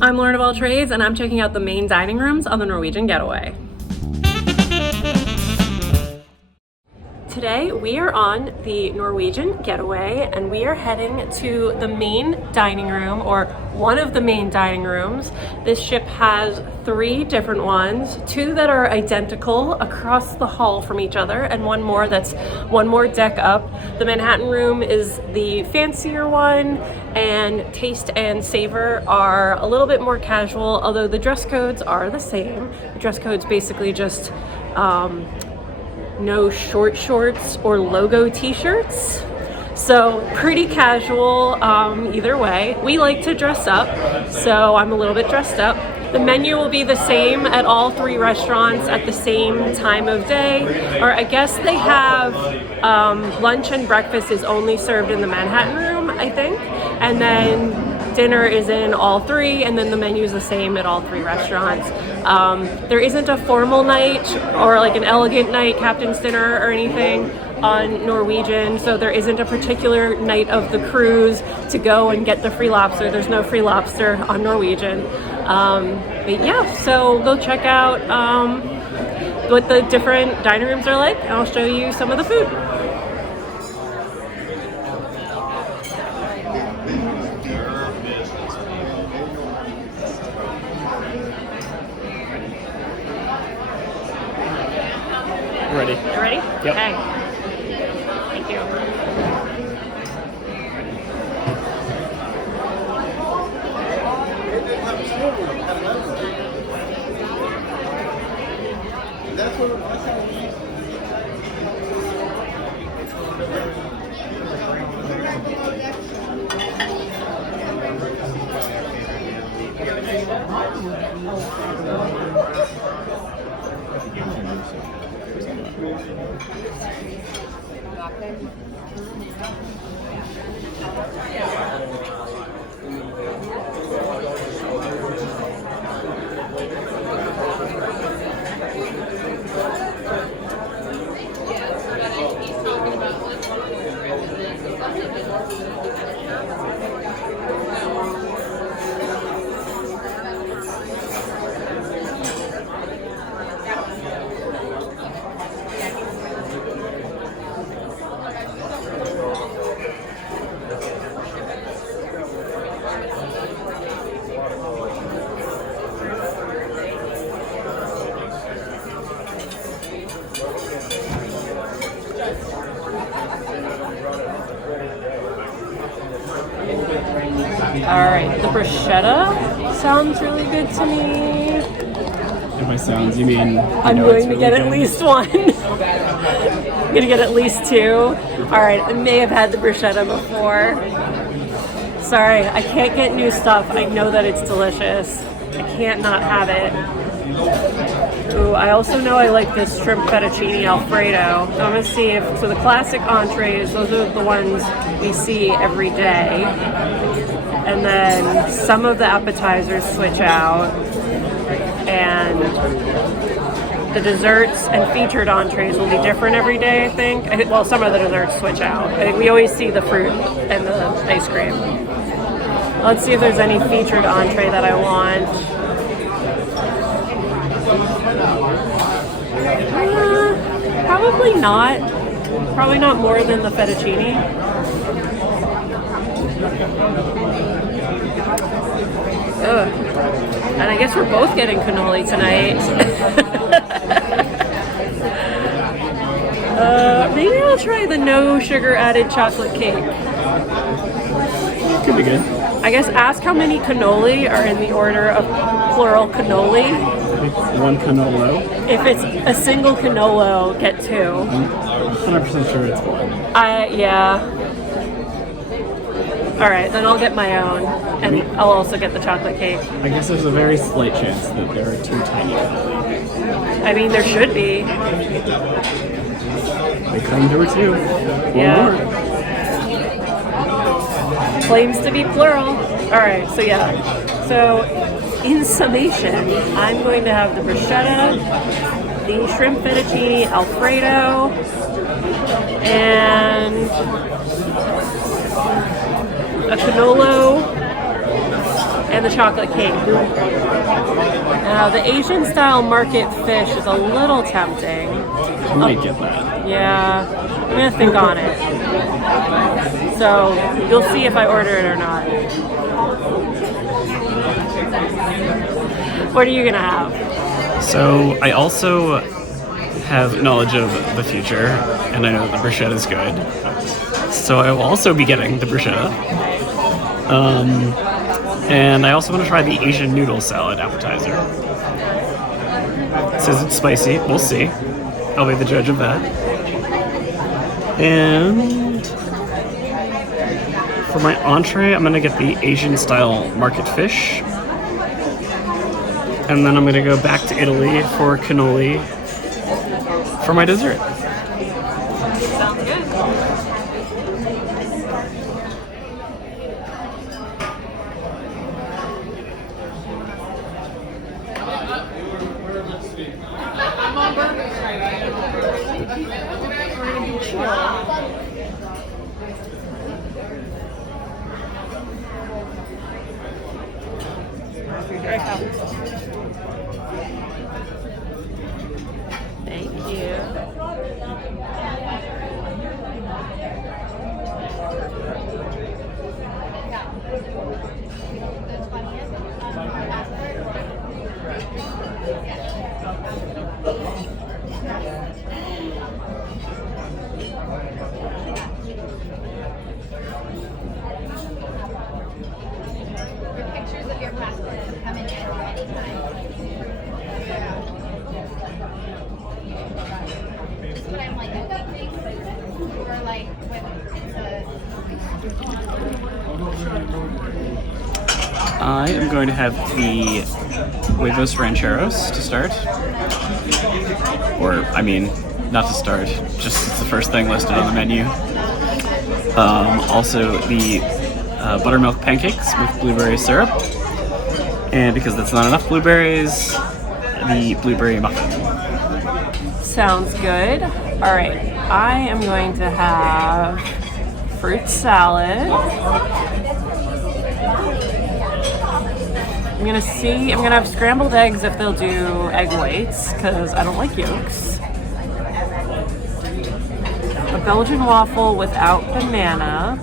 I'm Lauren of All Trades, and I'm checking out the main dining rooms on the Norwegian Getaway. Today we are on the Norwegian Getaway and we are heading to the main dining room, or one of the main dining rooms. This ship has 3 different ones, 2 that are identical across the hall from each other and one more that's one more deck up. The Manhattan room is the fancier one, and Taste and Savor are a little bit more casual, although the dress codes are the same. The dress code's basically just no short shorts or logo t-shirts, so pretty casual either way. We like to dress up, so I'm a little bit dressed up. The menu will be the same at all 3 restaurants at the same time of day, or I guess they have lunch and breakfast is only served in the Manhattan room, I think, and then dinner is in all 3, and then the menu is the same at all 3 restaurants. There isn't a formal night or like an elegant night, captain's dinner or anything on Norwegian, so there isn't a particular night of the cruise to go and get the free lobster. There's no free lobster on Norwegian. But yeah, so go check out what the different dining rooms are like, and I'll show you some of the food. Ready. You ready? Yep. Okay. Thank you. Alright, the bruschetta sounds really good to me. And by sounds, you mean I'm going to get at least one. I'm going to get at least 2. Alright, I may have had the bruschetta before. Sorry, I can't get new stuff. I know that it's delicious. I can't not have it. Ooh, I also know I like this shrimp fettuccine Alfredo. So I'm going to see if, so the classic entrees, those are the ones we see every day. And then some of the appetizers switch out. And the desserts and featured entrees will be different every day, I think. Well, some of the desserts switch out. I think we always see the fruit and the ice cream. Let's see if there's any featured entree that I want. Probably not. Probably not more than the fettuccine. Ugh. And I guess we're both getting cannoli tonight. Maybe I'll try the no sugar added chocolate cake. Could be good. I guess ask how many cannoli are in the order of plural cannoli. 1 cannolo. If it's a single cannolo, get 2. 100% sure it's 1. Yeah. All right, then I'll get my own, and I'll also get the chocolate cake. I guess there's a very slight chance that there are 2 tiny cannoli. I mean, there should be. They claim there were 2. Yeah. Claims to be plural. All right, so yeah. So in summation, I'm going to have the bruschetta, the shrimp fettuccine Alfredo, and a canolo, and the chocolate cake. Now, the Asian style market fish is a little tempting. I might get that. Yeah, I'm gonna think on it. So you'll see if I order it or not. What are you gonna have? So I also have knowledge of the future, and I know that the bruschetta is good. So I will also be getting the bruschetta. And I also want to try the Asian noodle salad appetizer. It says it's spicy. We'll see. I'll be the judge of that. And for my entree, I'm going to get the Asian style market fish. And then I'm going to go back to Italy for cannoli for my dessert. Sounds good. Thank you. Pictures of your passport to come in anytime. Just what I'm like, I think we're like with I am going to have the huevos rancheros to start. Or, I mean, not to start, just it's the first thing listed on the menu. Also, the buttermilk pancakes with blueberry syrup. And because that's not enough blueberries, the blueberry muffin. Sounds good. All right, I am going to have fruit salad. I'm gonna have scrambled eggs if they'll do egg whites, because I don't like yolks. A Belgian waffle without banana.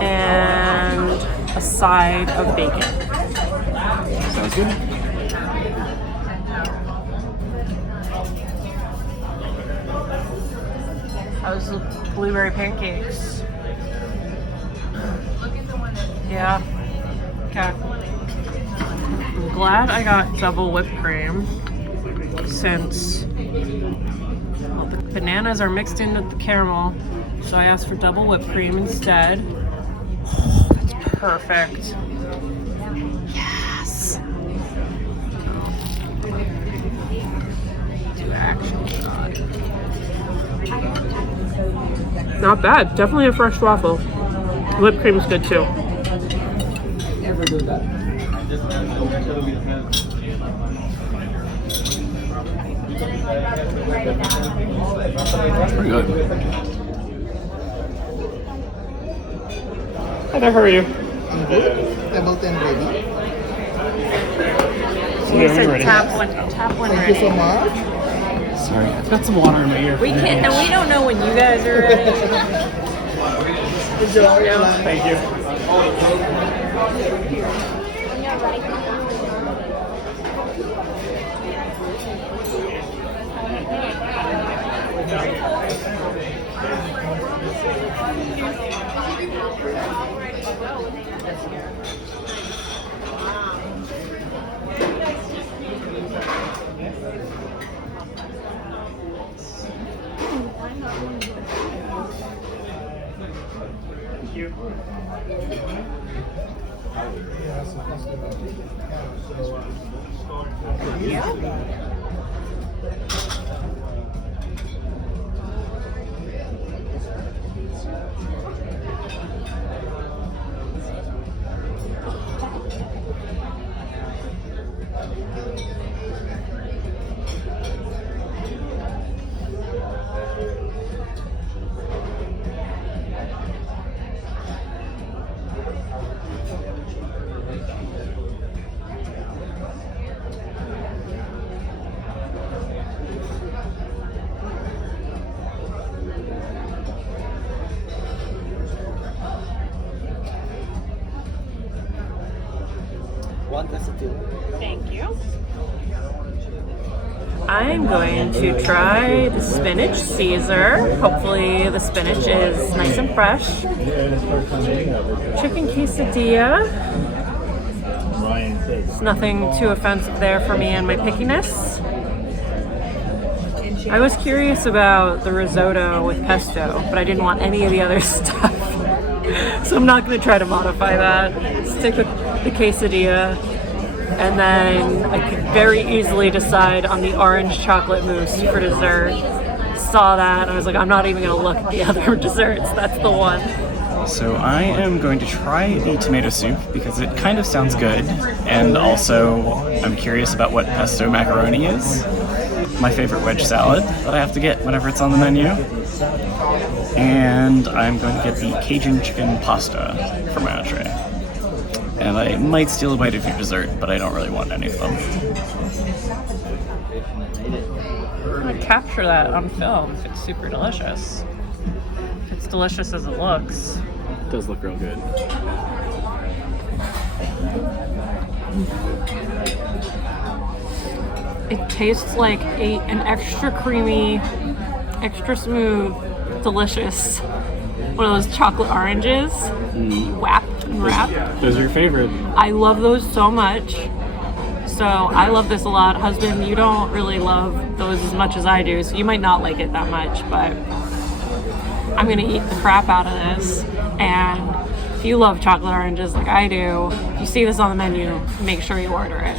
And a side of bacon. Sounds good. How's the blueberry pancakes? Yeah. Okay. I'm glad I got double whipped cream since the bananas are mixed in with the caramel, so I asked for double whipped cream instead. Oh, that's perfect. Yes. Do action shot. Not bad. Definitely a fresh waffle. Whipped cream is good too. Never do that. Pretty good. Hi there, how are you? I'm good. Table 10 ready. You said ready. tap one Thank ready. you so much. Sorry, I've got some water in my ear. We can't, and we don't know when you guys are ready. Enjoy. Thank you. That's the two. Thank you. I'm going to try the spinach Caesar. Hopefully the spinach is nice and fresh. Chicken quesadilla. It's nothing too offensive there for me and my pickiness. I was curious about the risotto with pesto, but I didn't want any of the other stuff. So I'm not going to try to modify that. Stick with the quesadilla. And then I could very easily decide on the orange chocolate mousse for dessert. Saw that, and I was like, I'm not even going to look at the other desserts. That's the one. So I am going to try the tomato soup because it kind of sounds good, and also I'm curious about what pesto macaroni is. My favorite wedge salad that I have to get whenever it's on the menu. And I'm going to get the Cajun chicken pasta for my entree. And I might steal a bite of your dessert, but I don't really want any of them. I'm going to capture that on film if it's super delicious. If it's delicious as it looks. It does look real good. It tastes like an extra creamy, extra smooth, delicious one of those chocolate oranges. Wrap and wrap. Those are your favorite. I love those so much. So I love this a lot. Husband, you don't really love those as much as I do, so you might not like it that much, but I'm gonna eat the crap out of this. And if you love chocolate oranges like I do, if you see this on the menu, make sure you order it.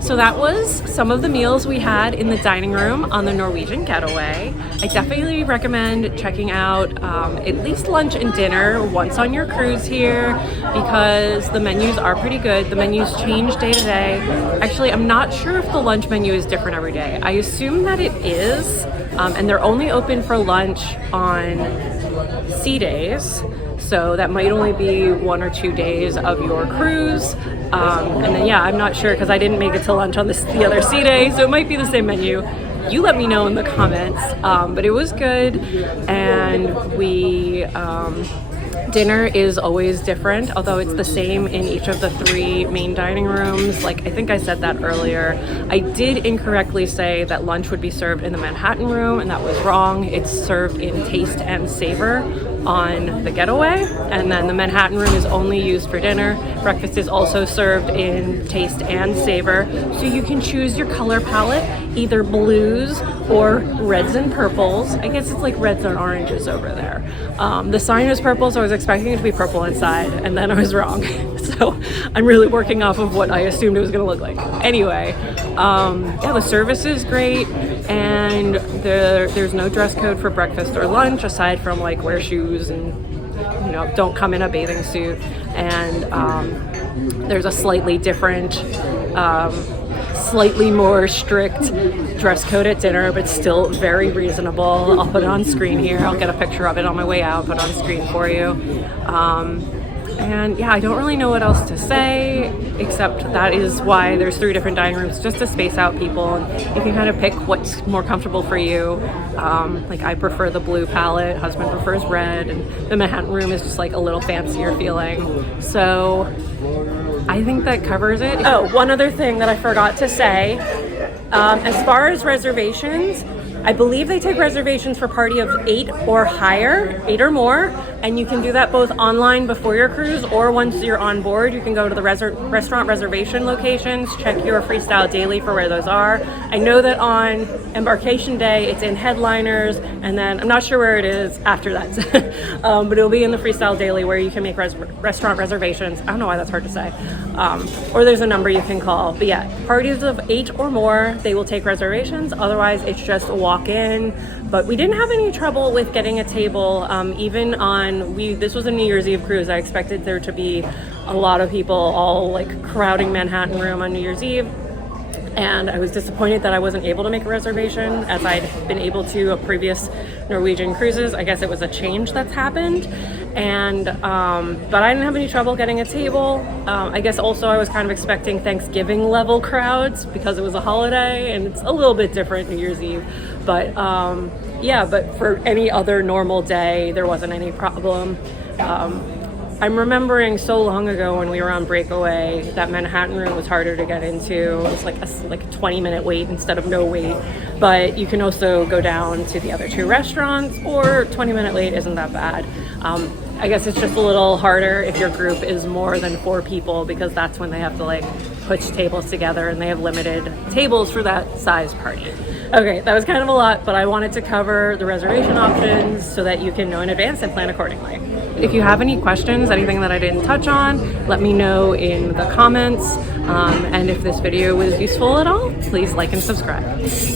So that was some of the meals we had in the dining room on the Norwegian Getaway. I definitely recommend checking out at least lunch and dinner once on your cruise here because the menus are pretty good. The menus change day to day. Actually, I'm not sure if the lunch menu is different every day. I assume that it is, and they're only open for lunch on sea days. So that might only be 1 or 2 days of your cruise. And then, yeah, I'm not sure because I didn't make it to lunch on the other sea day, so it might be the same menu. You let me know in the comments. But it was good, and dinner is always different, although it's the same in each of the 3 main dining rooms. Like, I think I said that earlier. I did incorrectly say that lunch would be served in the Manhattan room, and that was wrong. It's served in Taste and Savor on the Getaway, and then the Manhattan room is only used for dinner. Breakfast is also served in Taste and Savor, so you can choose your color palette, either blues or reds and purples. I guess it's like reds and oranges over there. The sign was purple, so I was expecting it to be purple inside, and then I was wrong. So I'm really working off of what I assumed it was going to look like. Anyway, yeah, the service is great, and there's no dress code for breakfast or lunch aside from like wear shoes and don't come in a bathing suit. And there's a slightly different, slightly more strict dress code at dinner, but still very reasonable. I'll put it on screen here. I'll get a picture of it on my way out, put it on screen for you. And yeah, I don't really know what else to say, except that is why there's 3 different dining rooms, just to space out people, and you can kind of pick what's more comfortable for you. Like I prefer the blue palette, husband prefers red, and the Manhattan room is just like a little fancier feeling. So I think that covers it. Oh, one other thing that I forgot to say, as far as reservations, I believe they take reservations for party of 8 or higher, 8 or more, And you can do that both online before your cruise or once you're on board. You can go to the restaurant reservation locations, check your Freestyle Daily for where those are. I know that on embarkation day, it's in Headliners, and then I'm not sure where it is after that, but it'll be in the Freestyle Daily where you can make restaurant reservations. I don't know why that's hard to say. Or there's a number you can call. But yeah, parties of 8 or more, they will take reservations. Otherwise, it's just a walk-in. But we didn't have any trouble with getting a table. Even on, this was a New Year's Eve cruise. I expected there to be a lot of people all like crowding Manhattan Room on New Year's Eve. And I was disappointed that I wasn't able to make a reservation as I'd been able to previous Norwegian cruises. I guess it was a change that's happened. And, but I didn't have any trouble getting a table. I guess also I was kind of expecting Thanksgiving level crowds because it was a holiday and it's a little bit different New Year's Eve. But yeah, but for any other normal day, there wasn't any problem. I'm remembering so long ago when we were on Breakaway that Manhattan Room was harder to get into. It was like a 20-minute wait instead of no wait. But you can also go down to the other 2 restaurants, or 20-minute wait isn't that bad. I guess it's just a little harder if your group is more than 4 people because that's when they have to like put tables together and they have limited tables for that size party. Okay, that was kind of a lot, but I wanted to cover the reservation options so that you can know in advance and plan accordingly. If you have any questions, anything that I didn't touch on, let me know in the comments. And if this video was useful at all, please like and subscribe.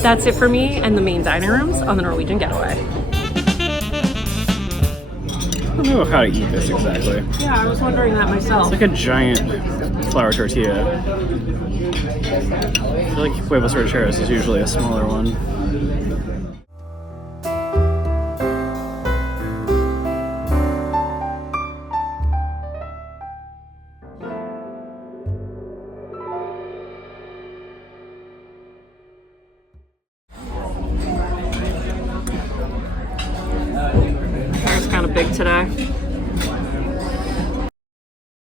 That's it for me and the main dining rooms on the Norwegian Getaway. I don't know how to eat this exactly. Yeah, I was wondering that myself. It's like a giant flour tortilla. I feel like huevos rancheros is usually a smaller one. It's kind of big today.